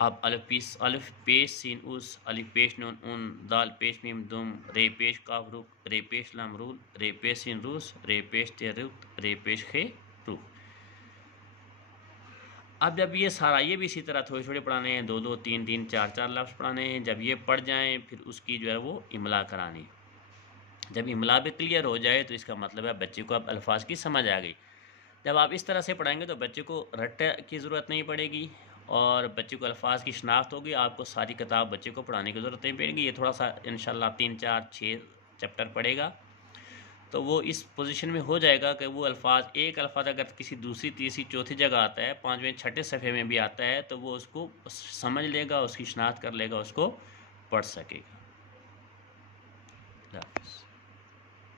अब अलिफ पेश सीन उस, अलिफ पेश नून उन, दाल पेश मीम दुम, रे पेश काफ रुक, रे पेश लाम रूल, रे पेश सीन रूस, रे पेश ते रुक, रे पेश खे रुक। अब जब ये सारा, ये भी इसी तरह थोड़े थोड़े पढ़ाने हैं, दो दो तीन तीन चार चार लफ्ज़ पढ़ाने हैं। जब ये पढ़ जाएं फिर उसकी जो है वो इमला करानी। जब इमला भी क्लियर हो जाए तो इसका मतलब है बच्चे को अब अल्फाज की समझ आ गई। जब आप इस तरह से पढ़ाएंगे तो बच्चे को रट्टे की ज़रूरत नहीं पड़ेगी और बच्चे को अल्फाज की शनाख्त होगी। आपको सारी किताब बच्चे को पढ़ाने की ज़रूरत नहीं पड़ेगी। ये थोड़ा सा इंशाल्लाह 3 4 6 चैप्टर पढ़ेगा तो वो इस पोजीशन में हो जाएगा कि वो अल्फाज, एक अल्फाज अगर किसी दूसरी तीसरी चौथी जगह आता है, 5वें 6ठे सफ़े में भी आता है तो वो उसको समझ लेगा, उसकी शनाख्त कर लेगा, उसको पढ़ सकेगा।